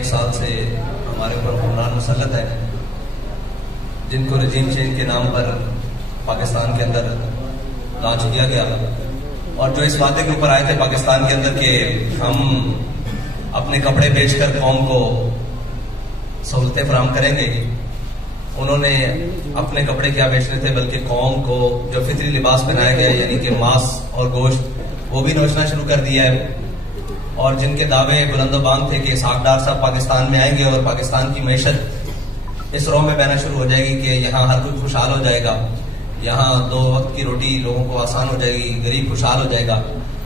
1 سال سے ہمارے اوپر حکمران مسلط ہے، جن کو رجیم چینج کے نام پر پاکستان کے اندر لانچ کیا گیا، اور جو اس وعدے کے اوپر آئے تھے پاکستان کے اندر کہ ہم اپنے کپڑے بیچ کر قوم کو سہولتیں فراہم کریں گے، انہوں نے اپنے کپڑے کیا بیچنے تھے بلکہ قوم کو جو فطری لباس پہنایا گیا یعنی کہ ماس اور گوشت وہ بھی نوچنا شروع کر دیا ہے، اور جن کے دعوے بلند و بانگ تھے کہ اسحاق ڈار صاحب پاکستان میں آئیں گے اور پاکستان کی معیشت اس رو میں بہنا شروع ہو جائے گی کہ یہاں ہر کوئی خوشحال ہو جائے گا، یہاں 2 وقت کی روٹی لوگوں کو آسان ہو جائے گی، غریب خوشحال ہو جائے گا،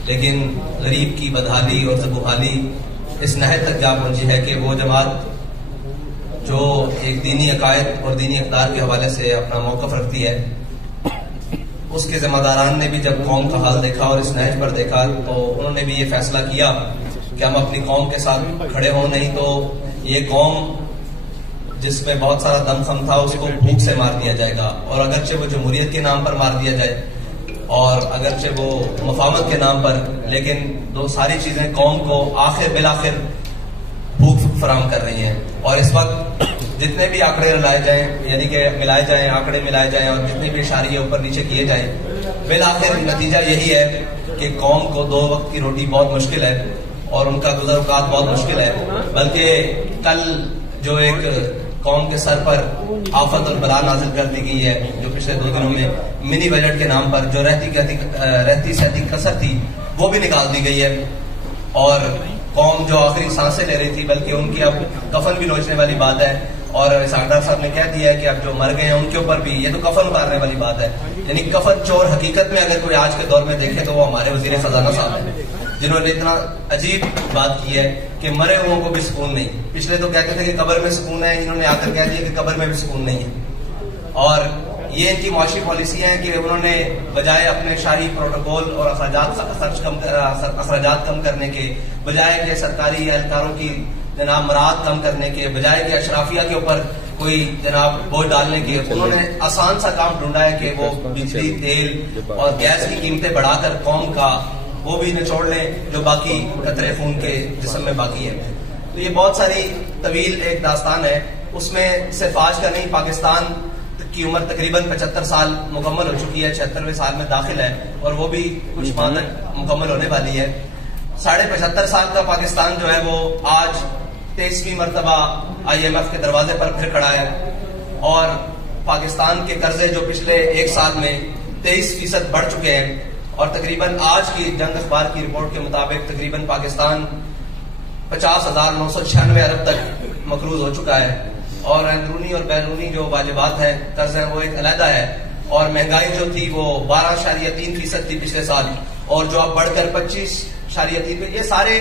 لیکن غریب کی بدحالی اور زبوحالی اس نہج تک جا پہنچی ہے کہ وہ جماعت جو ایک دینی عقائد اور دینی اقدار کے حوالے سے اپنا موقف رکھتی ہے، اس کے ذمہ داران نے بھی جب قوم کا حال دیکھا اور اس نہج پر دیکھا تو انہوں نے بھی یہ فیصلہ کیا کہ ہم اپنی قوم کے ساتھ کھڑے ہوں، نہیں تو یہ قوم جس میں بہت سارا دم خم تھا اس کو بھوک سے مار دیا جائے گا، اور اگرچہ وہ جمہوریت کے نام پر مار دیا جائے اور اگرچہ وہ مفاہمت کے نام پر، لیکن ساری چیزیں قوم کو بالآخر بھوک فراہم کر رہی ہیں۔ اور اس وقت جتنے بھی آنکڑے لائے جائیں یعنی کہ ملائے جائیں، آنکڑے ملائے جائیں اور جتنے بھی اشاریے اوپر نیچے کیے جائیں، بالآخر نتیجہ یہی ہے کہ قوم کو 2 وقت کی روٹی بہت مشکل ہے اور ان کا گزر اوقات بہت مشکل ہے، بلکہ کل جو ایک قوم کے سر پر آفت اور بلا نازل کر دی گئی ہے، جو پچھلے 2 دنوں میں منی بجٹ کے نام پر جو رہتی سہتی کسر تھی وہ بھی نکال دی گئی ہے، اور قوم جو آخری سانسیں لے رہی تھی بلکہ ان کی اب کفن بھی نوچنے والی بات ہے، اور اسحاق ڈار صاحب نے کہہ دیا ہے کہ اب جو مر گئے ہیں ان کے اوپر بھی یہ تو کفن اتارنے والی بات ہے، یعنی کفن چور حقیقت میں اگر کوئی آج کے دور میں دیکھے تو وہ ہمارے وزیر خزانہ صاحب ہیں، جنہوں نے اتنا عجیب بات کی ہے کہ مرے ہوئوں کو بھی سکون نہیں۔ پچھلے تو کہتے تھے کہ قبر میں سکون ہے، انہوں نے آ کر کہہ دیا کہ قبر میں بھی سکون نہیں ہے، اور یہ ان کی معاشی پالیسی ہے کہ انہوں نے بجائے اپنے شاہی پروٹوکول اور اخراجات کم کرنے کے، بجائے کہ سرکاری اہلکاروں کی جناب مراعات کم کرنے کے، بجائے کہ اشرافیہ کے اوپر کوئی جناب بوجھ ڈالنے کے، انہوں نے آسان سا کام ڈھونڈا ہے کہ وہ بجلی، تیل اور گیس کی قیمتیں بڑھا کر قوم کا وہ بھی نچوڑ لیں جو باقی قطرے خون کے جسم میں باقی ہے۔ تو یہ بہت ساری طویل ایک داستان ہے، اس میں صرف آج کا نہیں، پاکستان کی عمر تقریباً 75 سال مکمل ہو چکی ہے، 76ویں سال میں داخل ہے اور وہ بھی کچھ ماہ تک مکمل ہونے والی ہے۔ 75.5 سال کا پاکستان جو ہے وہ آج 23ویں مرتبہ IMF کے دروازے پر پھر کھڑا ہے، اور پاکستان کے قرضے جو پچھلے 1 سال میں 23% بڑھ چکے ہیں، اور تقریباً آج کی جنگ اخبار کی رپورٹ کے مطابق تقریباً پاکستان 50,996 ارب تک مقروض ہو چکا ہے، اور اندرونی اور بیرونی جو واجبات ہیں قرض ہیں وہ ایک علیحدہ ہے، اور مہنگائی جو تھی وہ 12.3% تھی پچھلے سال، اور جو اب بڑھ کر 25.3 پہ، یہ سارے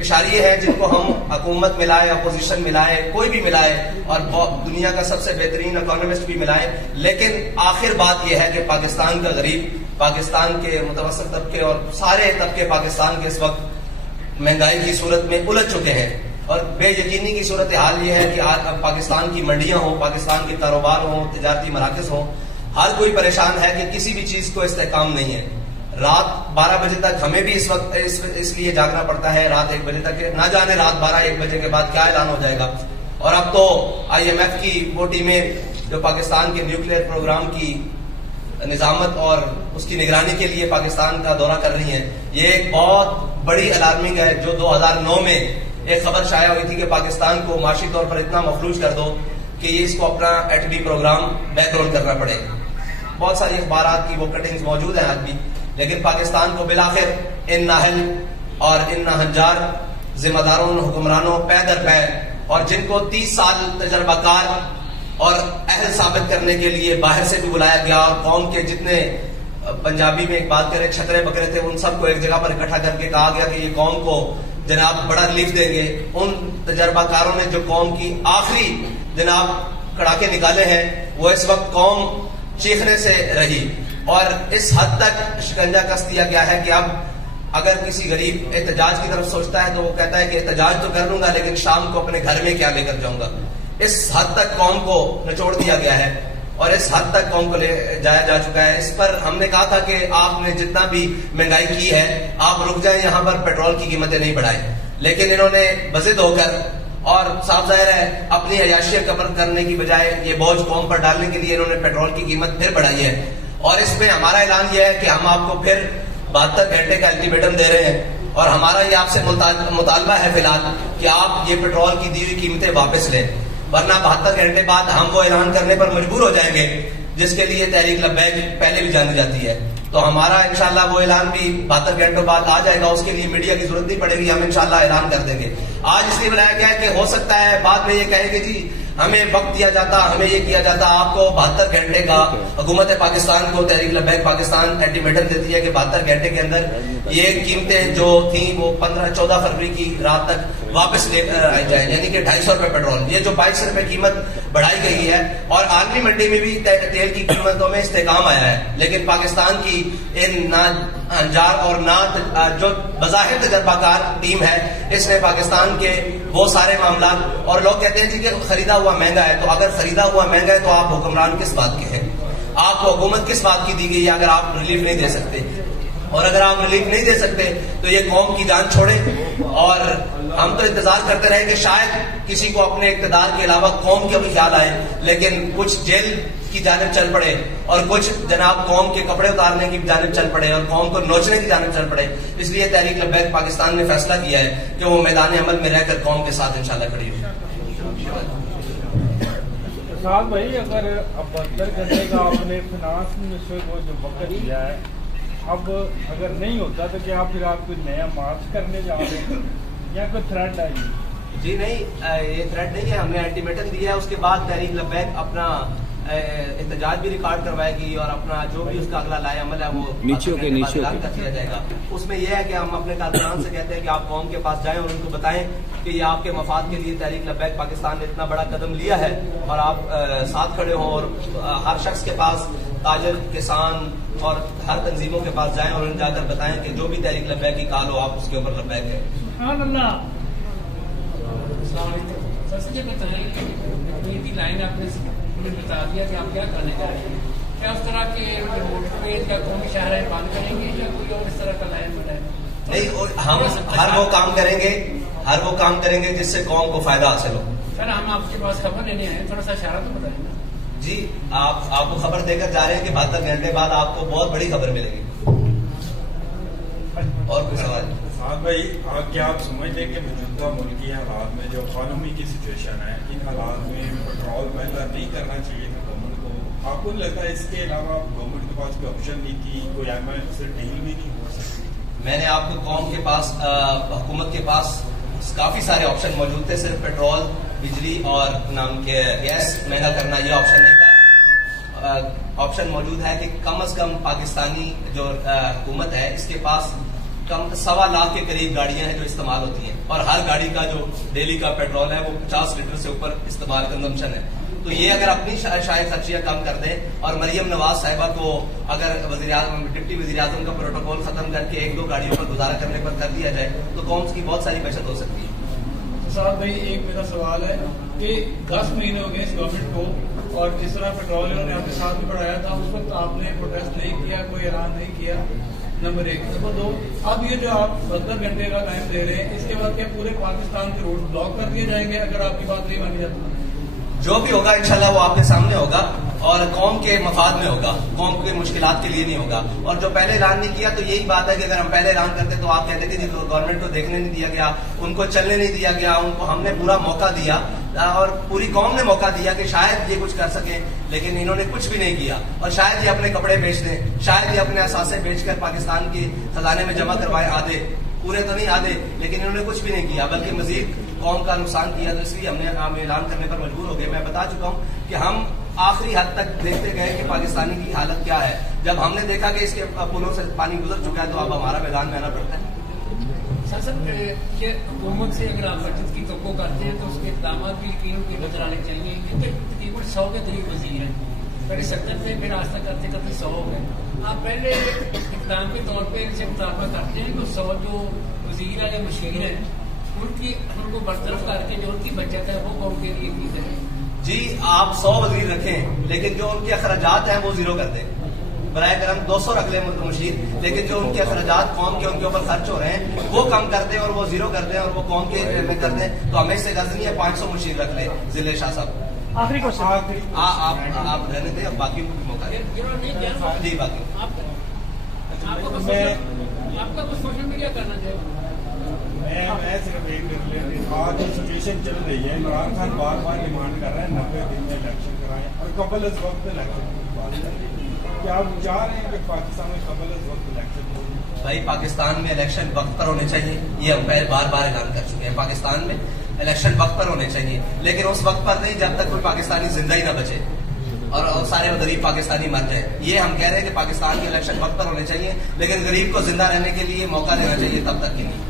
اشاریے ہیں جن کو ہم حکومت ملائے، اپوزیشن ملائے، کوئی بھی ملائے، اور دنیا کا سب سے بہترین اکانومسٹ بھی ملائے، لیکن آخر بات یہ ہے کہ پاکستان کا غریب، پاکستان کے متوسط طبقے اور سارے طبقے پاکستان کے اس وقت مہنگائی کی صورت میں الجھ چکے ہیں، اور بے یقینی کی صورتحال یہ ہے کہ آج اب پاکستان کی منڈیاں ہوں، پاکستان کے کاروبار ہوں، تجارتی مراکز ہوں، ہر کوئی پریشان ہے کہ کسی بھی چیز کو استحکام نہیں ہے۔ رات 12 بجے تک ہمیں بھی اس وقت اس لیے جاگنا پڑتا ہے، رات 1 بجے تک، نہ جانے رات 12-1 بجے کے بعد کیا اعلان ہو جائے گا۔ اور اب تو IMF کی وہ ٹیمیں جو پاکستان کے نیوکلیئر پروگرام کی نظامت اور اس کی نگرانی کے لیے پاکستان کا دورہ کر رہی ہیں، یہ ایک بہت بڑی الارمنگ ہے۔ جو 2009 میں ایک خبر شائع ہوئی تھی کہ پاکستان کو معاشی طور پر اتنا مفلوج کر دو کہ یہ اس کو اپنا ایٹمی پروگرام بیک رول کرنا پڑے، بہت ساری اخبارات کی وہ کٹنگز موجود ہیں آج بھی، لیکن پاکستان کو بالآخر ان نااہل اور ان ناہنجار ذمہ داروں، حکمرانوں پے در پے، اور جن کو 30 سال تجربہ کار اور اہل ثابت کرنے کے لیے باہر سے بھی بلایا گیا، اور قوم کے جتنے پنجابی میں ایک بات کریں چھترے بکرے تھے ان سب کو ایک جگہ پر اکٹھا کر کے کہا گیا کہ یہ قوم کو جناب بڑا ریلیف دیں گے۔ ان تجربہ کاروں نے جو قوم کی آخری جناب کڑاکے نکالے ہیں، وہ اس وقت قوم چیخنے سے رہی، اور اس حد تک شکنجہ کس دیا گیا ہے کہ اب اگر کسی غریب احتجاج کی طرف سوچتا ہے تو وہ کہتا ہے کہ احتجاج تو کر لوں گا لیکن شام کو اپنے گھر میں کیا لے کر جاؤں گا۔ اس حد تک قوم کو نچوڑ دیا گیا ہے اور اس حد تک قوم کو لے جایا جا چکا ہے۔ اس پر ہم نے کہا تھا کہ آپ نے جتنا بھی مہنگائی کی ہے آپ رک جائیں، یہاں پر پیٹرول کی قیمتیں نہیں بڑھائیں، لیکن انہوں نے بضد ہو کر اور صاف ظاہر ہے اپنی عیاشیاں کور کرنے کی بجائے یہ بوجھ قوم پر ڈالنے کے لیے انہوں نے پیٹرول کی قیمت پھر بڑھائی ہے. اور اس میں ہمارا اعلان یہ ہے کہ ہم آپ کو پھر 72 گھنٹے کا الٹیمیٹم دے رہے ہیں اور ہمارا یہ آپ سے مطالبہ ہے فی الحال کہ آپ یہ پیٹرول کی دی ہوئی قیمتیں واپس لیں, ورنہ 72 گھنٹے بعد ہم وہ اعلان کرنے پر مجبور ہو جائیں گے جس کے لیے تحریک لبیک پہلے بھی جانی جاتی ہے. تو ہمارا انشاءاللہ وہ اعلان بھی 72 گھنٹوں بعد آ جائے گا. اس کے لیے میڈیا کی ضرورت نہیں پڑے گی, ہم انشاءاللہ اعلان کر دیں گے. آج اس لیے بلایا گیا ہے کہ ہو سکتا ہے بعد میں یہ کہیں کہ جی ہمیں وقت دیا جاتا, ہمیں یہ کیا جاتا. آپ کو 72 گھنٹے کا حکومت پاکستان کو تحریک لبیک پاکستان الٹیمیٹم دیتی ہے کہ 72 گھنٹے کے اندر یہ قیمتیں جو تھیں وہ 14 فروری کی رات تک واپس لے آئی جائیں, یعنی کہ 250 روپے پیٹرول. یہ جو 22 روپے قیمت بڑھائی گئی ہے اور عالمی منڈی میں بھی تیل کی قیمتوں میں استحکام آیا ہے, لیکن پاکستان کی ان انجار اور جو بظاہر تجربہ کار ٹیم ہے اس نے پاکستان کے وہ سارے معاملات, اور لوگ کہتے ہیں جی کہ خریدا ہوا مہنگا ہے, تو اگر خریدا ہوا مہنگا ہے تو آپ حکمران کس بات کے ہیں, آپ کو حکومت کس بات کی دی گئی ہے اگر آپ ریلیف نہیں دے سکتے. اور اگر آپ ریلیف نہیں دے سکتے تو یہ قوم کی جان چھوڑیں. اور ہم تو انتظار کرتے رہے کہ شاید کسی کو اپنے اقتدار کے علاوہ قوم کے بھی خیال آئے, لیکن کچھ جیل کی جانب چل پڑے اور کچھ جناب قوم کے کپڑے اتارنے کی جانب چل پڑے اور قوم کو نوچنے کی جانب چل پڑے. اس لیے تحریک لبیک پاکستان نے فیصلہ کیا ہے کہ وہ میدان عمل میں رہ کر قوم کے ساتھ انشاءاللہ کھڑی ہوگی. صاحب بھائی اگر اب 72 گھنٹے کا آپ نے فنانس منسٹر کو جو وقت دیا ہے, اب اگر نہیں ہوتا تو کیا پھر آپ کوئی نیا مارچ کرنے جا رہے ہیں یا کوئی تھریٹ آئی؟ جی نہیں, یہ تھریٹ نہیں ہے, ہم نے الٹیمیٹم دیا ہے. اس کے بعد تحریک لبیک اپنا احتجاج بھی ریکارڈ کروائے گی اور اپنا جو بھی اس کا اگلا لائے عمل ہے وہ نیچے کر دیا جائے گا. اس میں یہ ہے کہ ہم اپنے کارکنان سے کہتے ہیں کہ آپ قوم کے پاس جائیں اور ان کو بتائیں کہ یہ آپ کے مفاد کے لیے تحریک لبیک پاکستان نے اتنا بڑا قدم لیا ہے اور آپ ساتھ کھڑے ہوں, اور ہر شخص کے پاس, تاجر, کسان اور ہر تنظیموں کے پاس جائیں اور ان جا کر بتائیں کہ جو بھی تحریک لبیک کی کال ہو آپ اس کے اوپر لبیک ہے. لائن آپ نے بتا دیا کہ آپ کیا کرنے جا رہے ہیں, کیا اس طرح کے روڈ پہ یا قومی شاہراہیں بند کریں گے یا کوئی اور اس طرح کا لائن بنائے؟ نہیں, ہم ہر وہ کام کریں گے جس سے قوم کو فائدہ حاصل ہو. سر ہم آپ کے پاس خبر لینے آئے, تھوڑا سا اشارہ تو بتائیں نا. جی آپ کو خبر دے کر جا رہے ہیں کہ 72 گھنٹے بعد آپ کو بہت بڑی خبر ملے گی. اور کوئی سوال؟ ہاں بھائی, کیا آپ سمجھتے ہیں کہ موجودہ ملکی حالات میں جو اکانومی کی سچویشن ہے, ان حالات میں پیٹرول مہنگا نہیں کرنا چاہیے تھا گورنمنٹ کو؟ آپ کو لگتا ہے اس کے علاوہ گورنمنٹ کے پاس کوئی آپشن نہیں تھی, کوئی ایم آئی سے ڈیل بھی نہیں ہو سکتی؟ میں نے آپ کو قوم کے پاس, حکومت کے پاس کافی سارے آپشن موجود تھے. صرف پیٹرول, بجلی اور نام کے گیس مہنگا کرنا یہ آپشن نہیں تھا. آپشن موجود ہے کہ کم از کم پاکستانی جو حکومت ہے اس کے پاس 1.25 لاکھ کے قریب گاڑیاں ہیں جو استعمال ہوتی ہیں, اور ہر گاڑی کا جو ڈیلی کا پیٹرول ہے وہ 50 لیٹر سے اوپر استعمال کنزمپشن ہے. تو یہ اگر اپنی شاید خرچیاں کم کر دیں اور مریم نواز صاحبہ کو اگر ڈپٹی وزیر اعظم کا پروٹوکول ختم کر کے 1-2 گاڑیوں پر گزارا کرنے پر کر دیا جائے تو قوم کی بہت ساری بچت ہو سکتی ہے. صاحب بھائی ایک میرا سوال ہے کہ 10 مہینے ہو گئے اس گورنمنٹ کو, اور جس طرح پیٹرول انہوں نے اپنے ساتھ بھی بڑھایا تھا اس وقت آپ نے پروٹیسٹ نہیں کیا, کوئی اعلان نہیں کیا, نمبر 1. نمبر 2, اب یہ جو آپ 72 گھنٹے کا ٹائم دے رہے ہیں اس کے بعد کیا پورے پاکستان کے روڈ بلاک کر دیے جائیں گے اگر آپ کی بات نہیں مانی جاتی؟ جو بھی ہوگا انشاءاللہ وہ آپ کے سامنے ہوگا اور قوم کے مفاد میں ہوگا, قوم کے مشکلات کے لیے نہیں ہوگا. اور جو پہلے اعلان نہیں کیا تو یہی بات ہے کہ اگر ہم پہلے اعلان کرتے تو آپ کہتے کہ گورنمنٹ کو دیکھنے نہیں دیا گیا, ان کو چلنے نہیں دیا گیا, ان کو ہم نے پورا موقع دیا اور پوری قوم نے موقع دیا کہ شاید یہ کچھ کر سکیں, لیکن انہوں نے کچھ بھی نہیں کیا. اور شاید یہ اپنے کپڑے بیچ دیں, شاید یہ اپنے اثاثے بیچ کر پاکستان کے خزانے میں جمع کروائے, آدھے, پورے تو نہیں آدھے, لیکن انہوں نے کچھ بھی نہیں کیا بلکہ مزید قوم کا نقصان کیا. تو اس لیے ہم اعلان کرنے پر مجبور ہو گئے. میں بتا چکا ہوں کہ ہم آخری حد تک دیکھتے گئے کہ پاکستانی کی حالت کیا ہے. جب ہم نے دیکھا کہ اس کے پلوں سے پانی گزر چکا ہے تو اب ہمارا میدان میں آنا پڑتا ہے. سر یہ حکومت سے اگر آپ بچت کی توقع کرتے ہیں تو اس کے اقدامات بھی یقیناً کے نظر آنے چاہیے. تقریباً 100 کے قریب وزیر ہیں, پہلے 70 تھے, پھر آج تک کرتے کرتے 100 ہو گئے. آپ پہلے اقدام کے طور پہ ان سے مطالبہ کرتے ہیں کہ 100 جو وزیر ہیں یا مشیر ہیں ان کو برطرف کر کے جو ان کی بچت ہے وہ قوم کے لیے کی جائے. جی آپ 100 وزیر رکھیں لیکن جو ان کے اخراجات ہیں وہ 0 کر دیں. برائے کرم 200 رکھ لیں ملک مشیر، لیکن جو ان کے اخراجات قوم کے ان کے اوپر خرچ ہو رہے ہیں وہ کم کر دیں اور وہ زیرو کر دیں اور وہ قوم کے میں کر دیں، تو ہمیں اس سے غرض نہیں ہے 500 مشیر رکھ لیں ضلع شاہ صاحب۔ آخری کوشچن آپ رہنے دیں، اب باقی کو بھی موقع دیں جی۔ باقی آپ کا کچھ سوشل میڈیا کرنا چاہیے؟ میں صرف ایک ریلیٹڈ آج جو سچویشن چل رہی ہے، عمران خان بار بار ڈیمانڈ کر رہے ہیں 90 دن میں الیکشن کرائیں اور قبل از وقت الیکشن کی بات کر رہے ہیں، کیا آپ چاہ رہے ہیں کہ پاکستان میں قبل از وقت الیکشن ہو؟ بھائی پاکستان میں الیکشن وقت پر ہونے چاہیے، یہ ہم پہلے بار بار اعلان کر چکے ہیں، پاکستان میں الیکشن وقت پر ہونے چاہیے، لیکن اس وقت پر نہیں جب تک کوئی پاکستانی زندہ ہی نہ بچے اور سارے غریب پاکستانی مر جائے۔ یہ ہم کہہ رہے ہیں کہ پاکستان کے الیکشن وقت پر ہونے چاہیے، لیکن غریب کو زندہ رہنے کے لیے موقع دینا چاہیے، تب تک کے نہیں۔